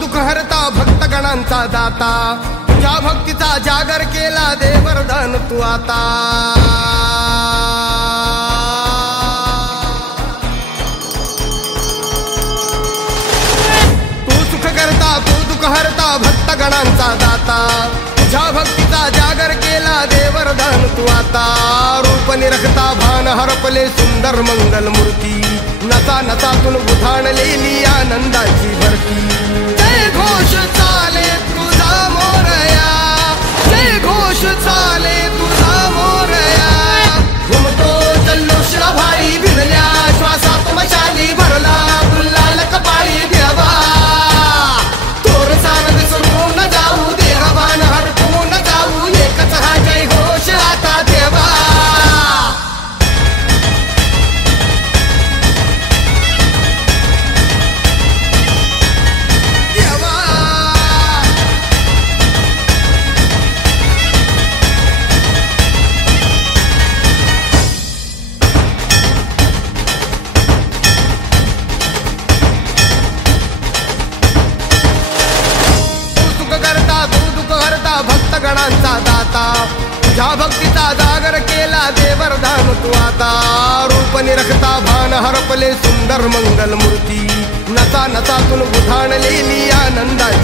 दुःख हरता भक्तगणांचा दाता तुझ्या भक्तीचा जागर केला दे वरदान तू आता तू सुख करता तू दुःख हरता भक्तगणांचा दाता तुझ्या भक्तीचा जागर केला दे वरदान तू आता रूप निरखता भान हरपले सुंदर मंगल मूर्ती नसा नसातून उधाणलेली आनंदाची भरती जय घोष चाले तुझा मोरया जय घोष चाले तुझा मोरया घुमतो जल्लोष भाई भिरल्या श्वासात मशाली भरला गुल्लाल कपाळी देवा तोर सारंग सोडून जाऊ देहभान हरपून जाऊ एकच हा जय घोष आता देवा भक्तगणांचा दाता तुझ्या भक्तीचा जागर केला दे वरदान तू आता रूप निरखता भान हरपले सुंदर मंगल मूर्ती नसा नसातून उधाणलेली आनंदाची